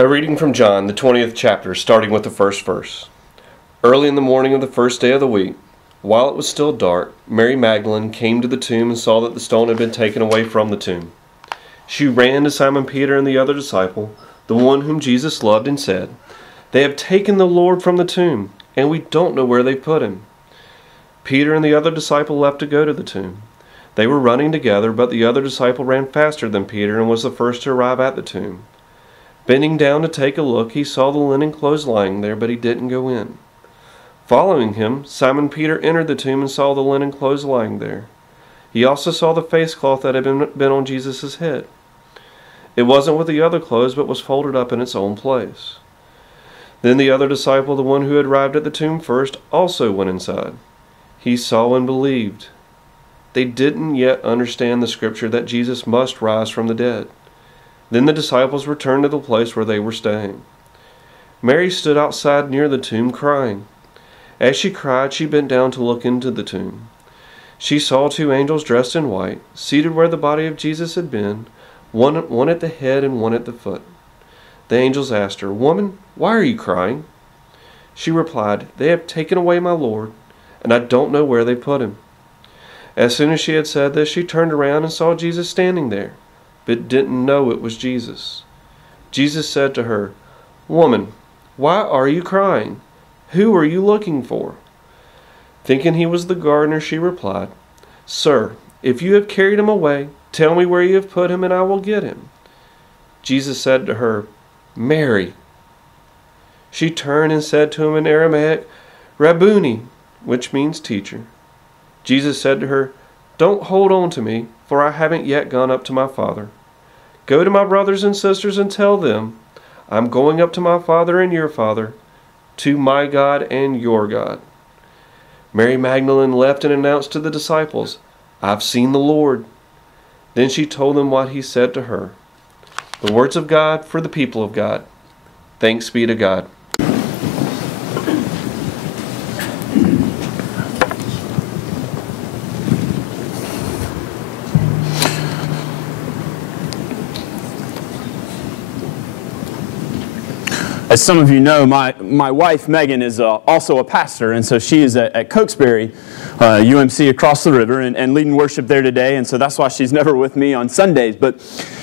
A reading from John, the 20th chapter, starting with the first verse. Early in the morning of the first day of the week, while it was still dark, Mary Magdalene came to the tomb and saw that the stone had been taken away from the tomb. She ran to Simon Peter and the other disciple, the one whom Jesus loved, and said, "They have taken the Lord from the tomb, and we don't know where they put him." Peter and the other disciple left to go to the tomb. They were running together, but the other disciple ran faster than Peter and was the first to arrive at the tomb. Bending down to take a look, he saw the linen clothes lying there, but he didn't go in. Following him, Simon Peter entered the tomb and saw the linen clothes lying there. He also saw the face cloth that had been on Jesus' head. It wasn't with the other clothes, but was folded up in its own place. Then the other disciple, the one who had arrived at the tomb first, also went inside. He saw and believed. They didn't yet understand the scripture that Jesus must rise from the dead. Then the disciples returned to the place where they were staying. Mary stood outside near the tomb crying. As she cried, she bent down to look into the tomb. She saw two angels dressed in white, seated where the body of Jesus had been, one at the head and one at the foot. The angels asked her, "Woman, why are you crying?" She replied, "They have taken away my Lord, and I don't know where they put him." As soon as she had said this, she turned around and saw Jesus standing there, but didn't know it was Jesus. Jesus said to her, "Woman, why are you crying? Who are you looking for?" Thinking he was the gardener, she replied, "Sir, if you have carried him away, tell me where you have put him and I will get him." Jesus said to her, "Mary." She turned and said to him in Aramaic, "Rabboni," which means teacher. Jesus said to her, "Don't hold on to me, for I haven't yet gone up to my Father. Go to my brothers and sisters and tell them, I'm going up to my Father and your Father, to my God and your God." Mary Magdalene left and announced to the disciples, "I've seen the Lord." Then she told them what he said to her. The words of God for the people of God. Thanks be to God. As some of you know, my wife, Megan, is also a pastor, and so she is at Cokesbury, UMC across the river, and leading worship there today, and so that's why she's never with me on Sundays. But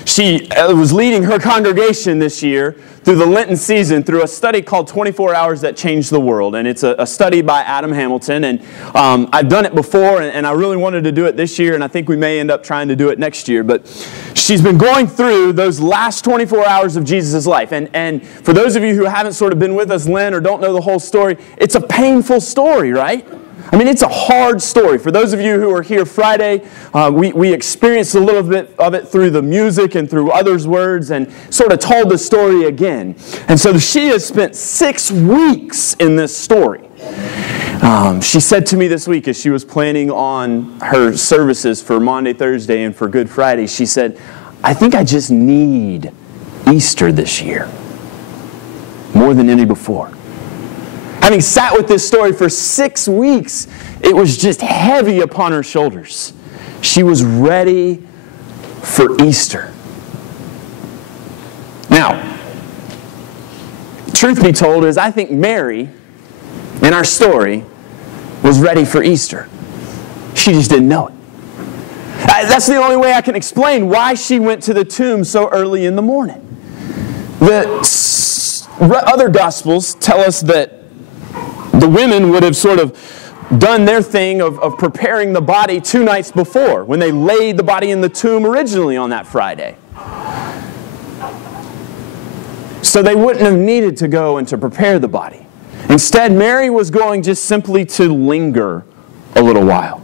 she was leading her congregation this year through the Lenten season through a study called 24 Hours That Changed the World, and it's a study by Adam Hamilton, and I've done it before, and I really wanted to do it this year, and I think we may end up trying to do it next year, but she's been going through those last 24 hours of Jesus' life, and for those of you who haven't sort of been with us, Lent, or don't know the whole story, it's a painful story, right? I mean, it's a hard story. For those of you who were here Friday, we experienced a little bit of it through the music and through others' words and sort of told the story again. And so she has spent 6 weeks in this story. She said to me this week as she was planning on her services for Maundy, Thursday, and for Good Friday, she said, "I think I just need Easter this year more than any before." Having sat with this story for 6 weeks, it was just heavy upon her shoulders. She was ready for Easter. Now, truth be told is I think Mary, in our story, was ready for Easter. She just didn't know it. That's the only way I can explain why she went to the tomb so early in the morning. The other Gospels tell us that the women would have sort of done their thing of preparing the body 2 nights before, when they laid the body in the tomb originally on that Friday. So they wouldn't have needed to go and to prepare the body. Instead, Mary was going just simply to linger a little while.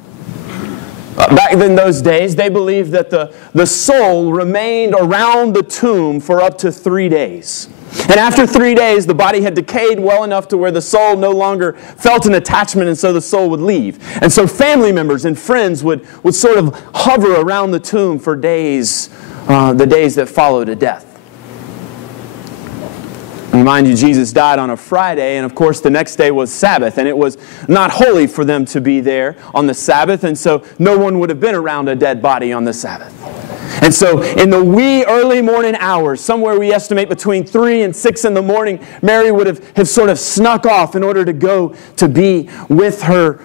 Back in those days, they believed that the soul remained around the tomb for up to 3 days. And after 3 days, the body had decayed well enough to where the soul no longer felt an attachment, and so the soul would leave. And so family members and friends would sort of hover around the tomb for days, the days that followed a death. And mind you, Jesus died on a Friday, and of course the next day was Sabbath, and it was not holy for them to be there on the Sabbath, and so no one would have been around a dead body on the Sabbath. And so in the wee early morning hours, somewhere we estimate between 3 and 6 in the morning, Mary would have sort of snuck off in order to go to be with her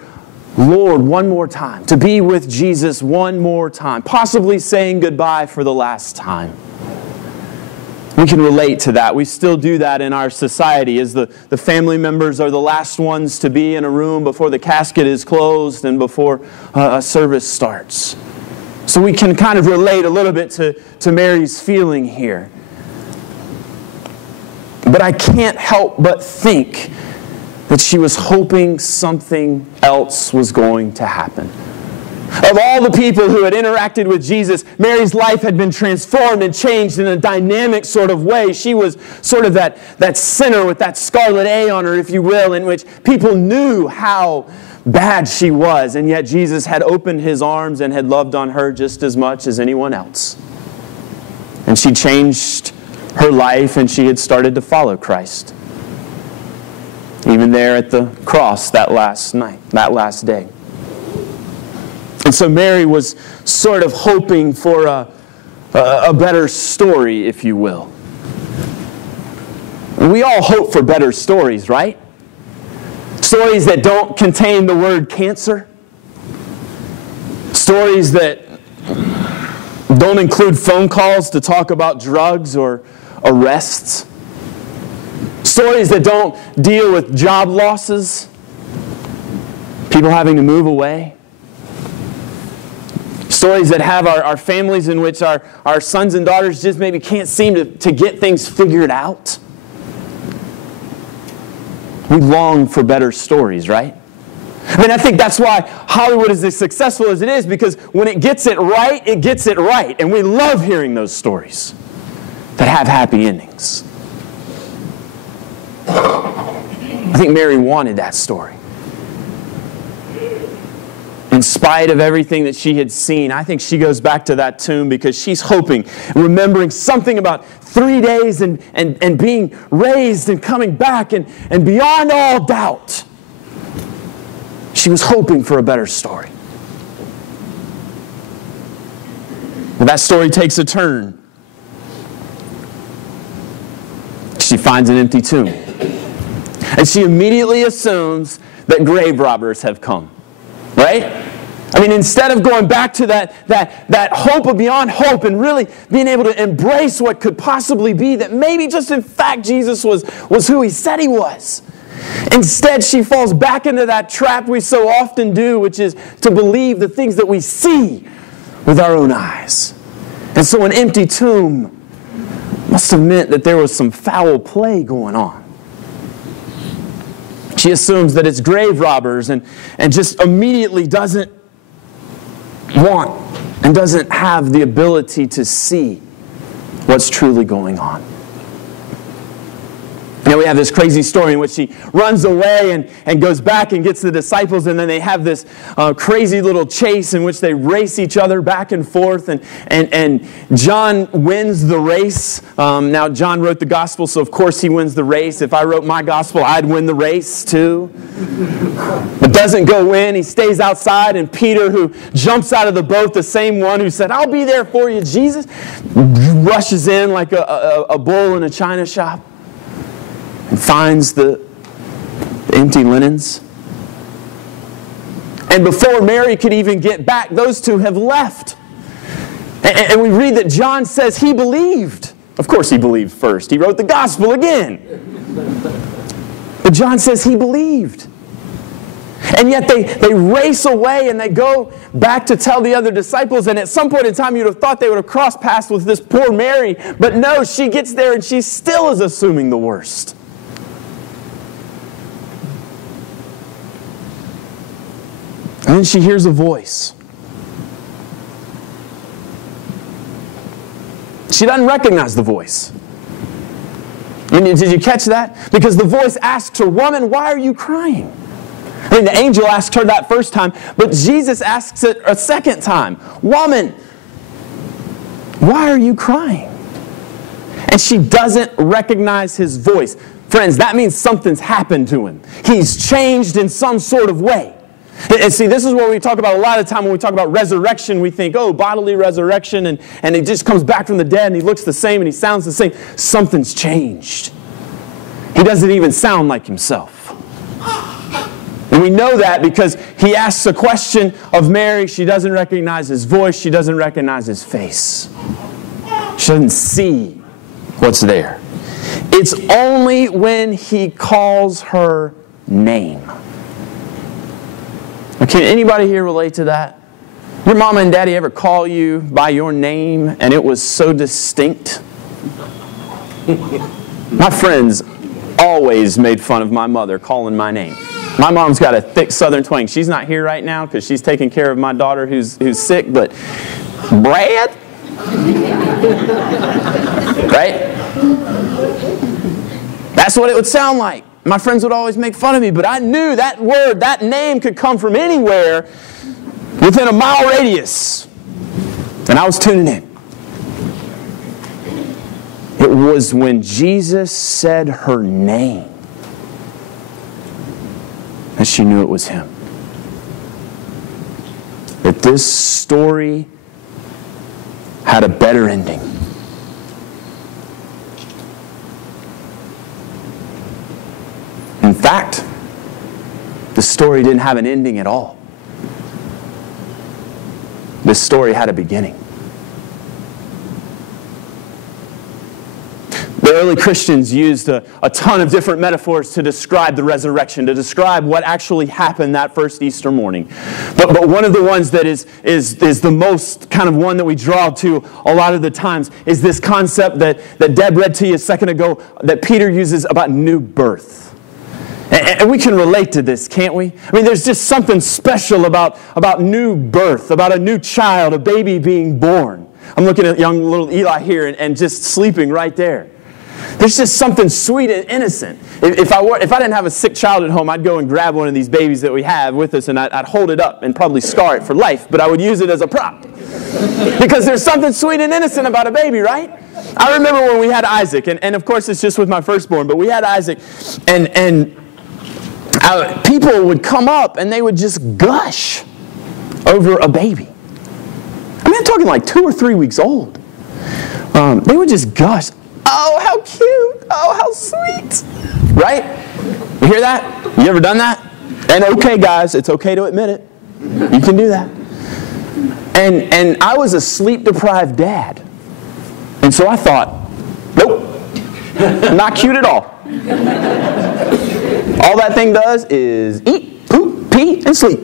Lord one more time, to be with Jesus one more time, possibly saying goodbye for the last time. We can relate to that. We still do that in our society, as the family members are the last ones to be in a room before the casket is closed and before a service starts. So we can kind of relate a little bit to Mary's feeling here. But I can't help but think that she was hoping something else was going to happen. Of all the people who had interacted with Jesus, Mary's life had been transformed and changed in a dynamic sort of way. She was sort of that sinner with that scarlet A on her, if you will, in which people knew how bad she was, and yet Jesus had opened His arms and had loved on her just as much as anyone else. And she changed her life, and she had started to follow Christ. Even there at the cross that last night, that last day. And so Mary was sort of hoping for a better story, if you will. We all hope for better stories, right? Stories that don't contain the word cancer. Stories that don't include phone calls to talk about drugs or arrests. Stories that don't deal with job losses. People having to move away. Stories that have our families in which our sons and daughters just maybe can't seem to get things figured out. We long for better stories, right? I mean, I think that's why Hollywood is as successful as it is, because when it gets it right, it gets it right. And we love hearing those stories that have happy endings. I think Mary wanted that story. In spite of everything that she had seen, I think she goes back to that tomb because she's hoping, remembering something about 3 days and being raised and coming back and beyond all doubt. She was hoping for a better story. But that story takes a turn. She finds an empty tomb. And she immediately assumes that grave robbers have come. Right? I mean, instead of going back to that hope of beyond hope and really being able to embrace what could possibly be, that maybe just in fact Jesus was who He said He was. Instead, she falls back into that trap we so often do, which is to believe the things that we see with our own eyes. And so an empty tomb must have meant that there was some foul play going on. She assumes that it's grave robbers and just immediately doesn't want and doesn't have the ability to see what's truly going on. Now we have this crazy story in which she runs away and goes back and gets the disciples, and then they have this crazy little chase in which they race each other back and forth, and John wins the race. Now John wrote the gospel, so of course he wins the race. If I wrote my gospel, I'd win the race too. But doesn't go in. He stays outside, and Peter, who jumps out of the boat, the same one who said, "I'll be there for you, Jesus," rushes in like a bull in a china shop. And finds the empty linens. And before Mary could even get back, those two have left. And we read that John says he believed. Of course he believed first. He wrote the gospel again. But John says he believed. And yet they race away and they go back to tell the other disciples. And at some point in time you'd have thought they would have crossed paths with this poor Mary. But no, she gets there and she still is assuming the worst. And then she hears a voice. She doesn't recognize the voice. Did you catch that? Because the voice asks her, "Woman, why are you crying?" I mean, the angel asked her that first time, but Jesus asks it a second time. "Woman, why are you crying?" And she doesn't recognize His voice. Friends, that means something's happened to him. He's changed in some sort of way. And see, this is what we talk about a lot of the time when we talk about resurrection. We think, oh, bodily resurrection, and he just comes back from the dead, and he looks the same, and he sounds the same. Something's changed. He doesn't even sound like himself. And we know that because he asks a question of Mary. She doesn't recognize his voice. She doesn't recognize his face. She doesn't see what's there. It's only when he calls her name. Can anybody here relate to that? Your mama and daddy ever call you by your name and it was so distinct? My friends always made fun of my mother calling my name. My mom's got a thick southern twang. She's not here right now because she's taking care of my daughter who's sick, but Brad? Right? That's what it would sound like. My friends would always make fun of me, but I knew that word, that name could come from anywhere within a mile radius. And I was tuning in. It was when Jesus said her name that she knew it was him. That this story had a better ending. In fact, the story didn't have an ending at all. This story had a beginning. The early Christians used a ton of different metaphors to describe the resurrection, to describe what actually happened that first Easter morning. But one of the ones that is the most kind of one that we draw to a lot of the times is this concept that Deb read to you a second ago that Peter uses about new birth. And we can relate to this, can't we? I mean, there's just something special about new birth, about a new child, a baby being born. I'm looking at young little Eli here and just sleeping right there. There's just something sweet and innocent. If I didn't have a sick child at home, I'd go and grab one of these babies that we have with us, and I'd hold it up and probably scar it for life, but I would use it as a prop. Because there's something sweet and innocent about a baby, right? I remember when we had Isaac, and of course it's just with my firstborn, but we had Isaac, and people would come up and they would just gush over a baby. I mean, I'm talking like 2 or 3 weeks old. They would just gush. Oh, how cute. Oh, how sweet. Right? You hear that? You ever done that? And okay, guys, it's okay to admit it. You can do that. And I was a sleep-deprived dad. And so I thought, nope, not cute at all. All that thing does is eat, poop, pee, and sleep.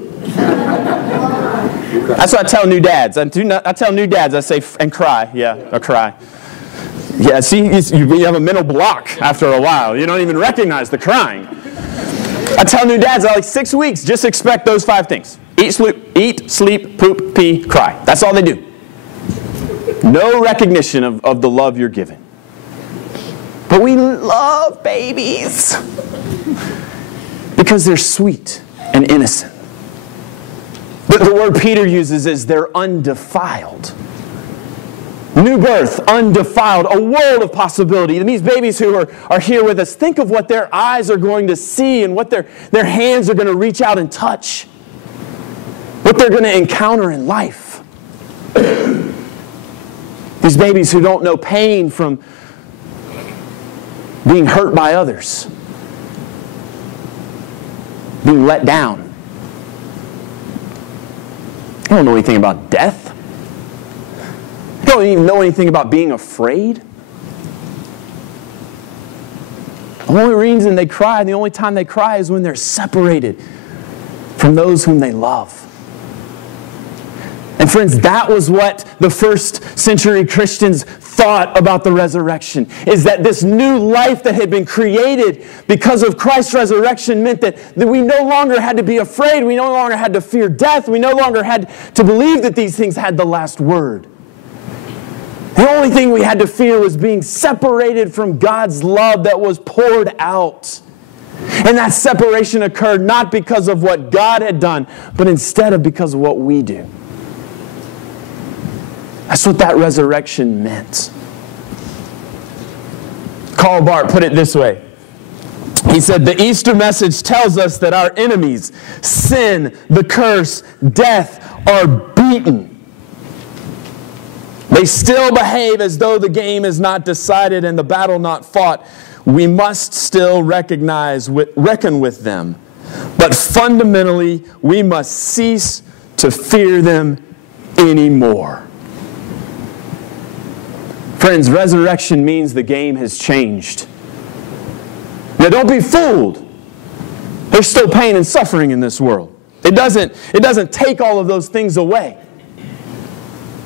That's what I tell new dads. I tell new dads, I say, and cry. Yeah, or cry. Yeah, see, you have a mental block after a while. You don't even recognize the crying. I tell new dads, like 6 weeks, just expect those 5 things. Eat, sleep, poop, pee, cry. That's all they do. No recognition of the love you're given. But we love babies because they're sweet and innocent. The word Peter uses is they're undefiled. New birth, undefiled, a world of possibility. And these babies who are here with us, think of what their eyes are going to see and what their hands are going to reach out and touch. What they're going to encounter in life. These babies who don't know pain from being hurt by others. Being let down. They don't know anything about death. They don't even know anything about being afraid. The only reason they cry, and the only time they cry is when they're separated from those whom they love. And friends, that was what the first century Christians thought about the resurrection, is that this new life that had been created because of Christ's resurrection meant that we no longer had to be afraid, we no longer had to fear death, we no longer had to believe that these things had the last word. The only thing we had to fear was being separated from God's love that was poured out. And that separation occurred not because of what God had done, but instead of because of what we do. That's what that resurrection meant. Karl Barth put it this way. He said, the Easter message tells us that our enemies, sin, the curse, death, are beaten. They still behave as though the game is not decided and the battle not fought. We must still reckon with them. But fundamentally, we must cease to fear them anymore. Friends, resurrection means the game has changed. Now, don't be fooled. There's still pain and suffering in this world. It doesn't take all of those things away.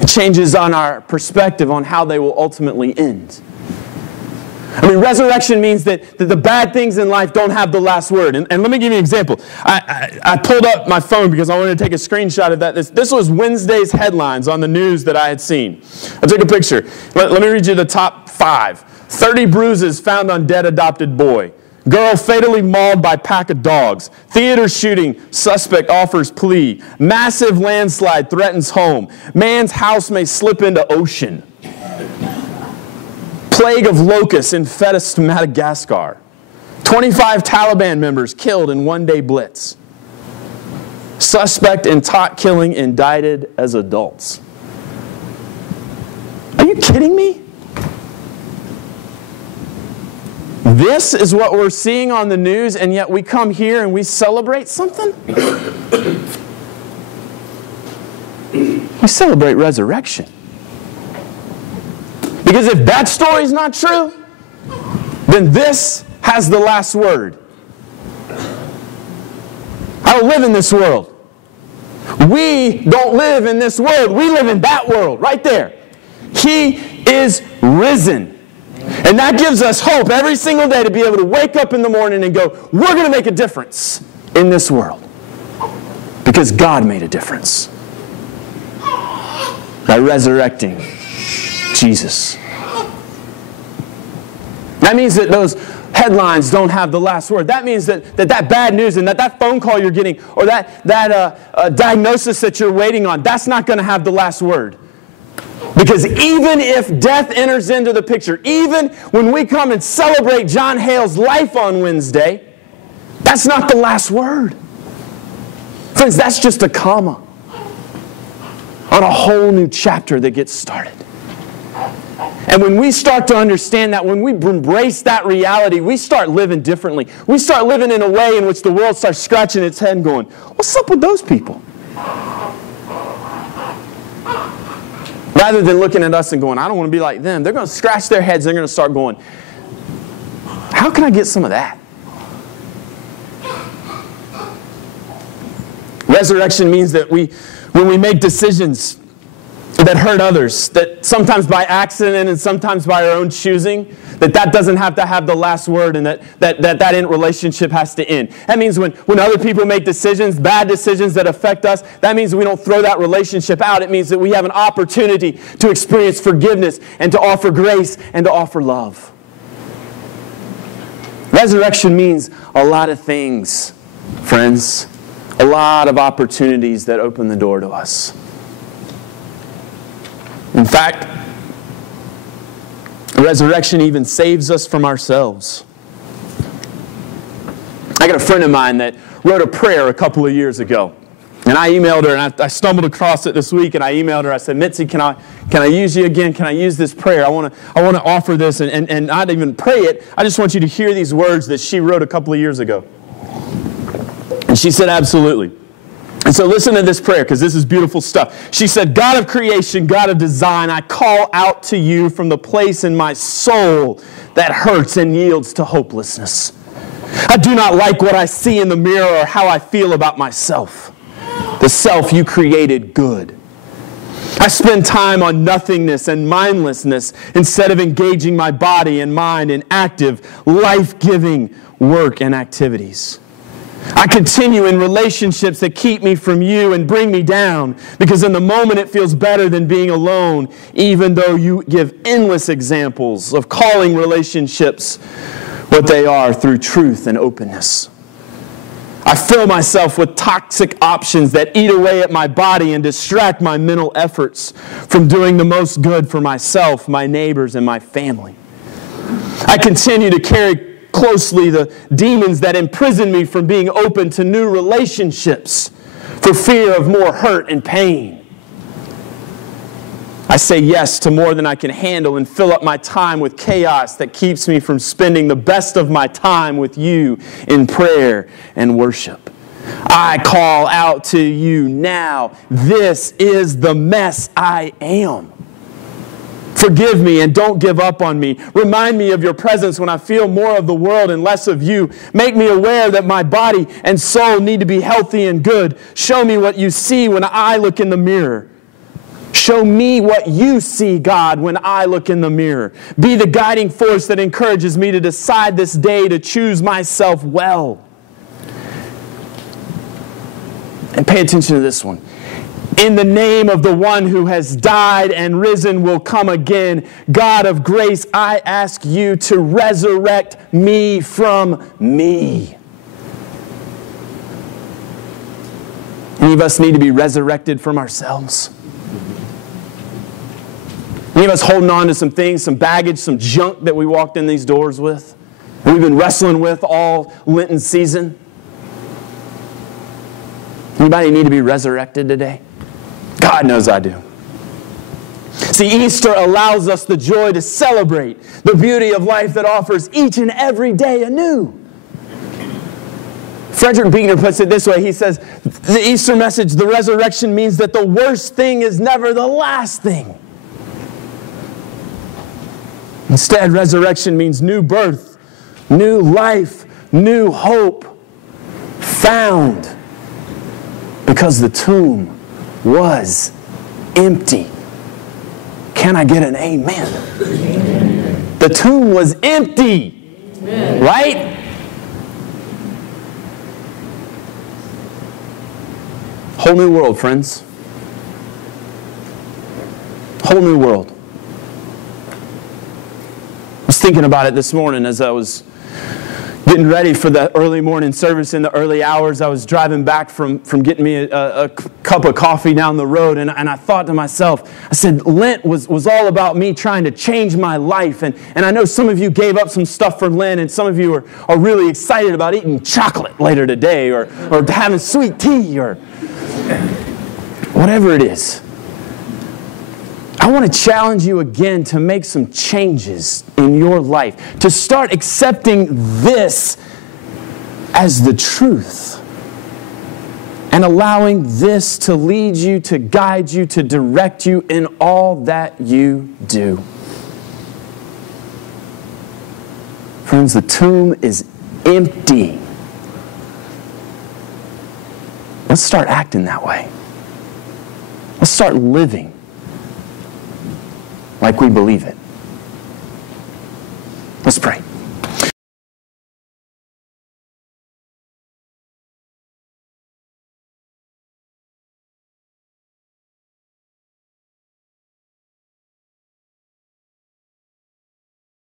It changes on our perspective on how they will ultimately end. I mean, resurrection means that the bad things in life don't have the last word. And let me give you an example. I pulled up my phone because I wanted to take a screenshot of that. This was Wednesday's headlines on the news that I had seen. I took a picture. Let me read you the top 5. 30 bruises found on dead adopted boy. Girl fatally mauled by pack of dogs. Theater shooting, suspect offers plea. Massive landslide threatens home. Man's house may slip into ocean. Plague of locusts infests Madagascar. 25 Taliban members killed in one-day blitz. Suspect in tot killing indicted as adults. Are you kidding me? This is what we're seeing on the news, and yet we come here and we celebrate something? We celebrate resurrection. Because if that story's not true, then this has the last word. I don't live in this world. We don't live in this world. We live in that world, right there. He is risen. And that gives us hope every single day to be able to wake up in the morning and go, we're going to make a difference in this world. Because God made a difference by resurrecting Jesus. That means that those headlines don't have the last word. That means that bad news and that phone call you're getting or that diagnosis that you're waiting on, that's not going to have the last word. Because even if death enters into the picture, even when we come and celebrate John Hale's life on Wednesday, that's not the last word. Friends, that's just a comma on a whole new chapter that gets started. And when we start to understand that, when we embrace that reality, we start living differently. We start living in a way in which the world starts scratching its head and going, what's up with those people? Rather than looking at us and going, I don't want to be like them. They're going to scratch their heads. They're going to start going, how can I get some of that? Resurrection means that when we make decisions that hurt others, that sometimes by accident and sometimes by our own choosing, that doesn't have to have the last word and that relationship has to end. That means when other people make decisions, bad decisions that affect us, that means we don't throw that relationship out. It means that we have an opportunity to experience forgiveness and to offer grace and to offer love. Resurrection means a lot of things, friends. A lot of opportunities that open the door to us. In fact, resurrection even saves us from ourselves. I got a friend of mine that wrote a prayer a couple of years ago. And I emailed her, and I stumbled across it this week, and I emailed her. I said, Mitzi, can I use you again? Can I use this prayer? I want to offer this, and not even pray it. I just want you to hear these words that she wrote a couple of years ago. And she said, absolutely. And so listen to this prayer, because this is beautiful stuff. She said, God of creation, God of design, I call out to you from the place in my soul that hurts and yields to hopelessness. I do not like what I see in the mirror or how I feel about myself. The self you created good. I spend time on nothingness and mindlessness instead of engaging my body and mind in active, life-giving work and activities. I continue in relationships that keep me from you and bring me down because in the moment it feels better than being alone, even though you give endless examples of calling relationships what they are through truth and openness. I fill myself with toxic options that eat away at my body and distract my mental efforts from doing the most good for myself, my neighbors, and my family. I continue to carry closely the demons that imprison me from being open to new relationships for fear of more hurt and pain. I say yes to more than I can handle and fill up my time with chaos that keeps me from spending the best of my time with you in prayer and worship. I call out to you now. This is the mess I am. Forgive me and don't give up on me. Remind me of your presence when I feel more of the world and less of you. Make me aware that my body and soul need to be healthy and good. Show me what you see when I look in the mirror. Show me what you see, God, when I look in the mirror. Be the guiding force that encourages me to decide this day to choose myself well. And pay attention to this one. In the name of the one who has died and risen will come again, God of grace, I ask you to resurrect me from me. Any of us need to be resurrected from ourselves? Any of us holding on to some things, some baggage, some junk that we walked in these doors with? That we've been wrestling with all Lenten season? Anybody need to be resurrected today? God knows I do. See, Easter allows us the joy to celebrate the beauty of life that offers each and every day anew. Frederick Buechner puts it this way. He says, the Easter message, the resurrection, means that the worst thing is never the last thing. Instead, resurrection means new birth, new life, new hope found because the tomb was empty. Can I get an amen? Amen. The tomb was empty. Amen. Right? Whole new world, friends. Whole new world. I was thinking about it this morning as I was getting ready for the early morning service in the early hours. I was driving back from getting me a cup of coffee down the road, and I thought to myself, I said, Lent was all about me trying to change my life. And I know some of you gave up some stuff for Lent, and some of you are really excited about eating chocolate later today, or having sweet tea, or whatever it is. I want to challenge you again to make some changes in your life, to start accepting this as the truth and allowing this to lead you, to guide you, to direct you in all that you do. Friends, the tomb is empty. Let's start acting that way. Let's start living like we believe it. Let's pray.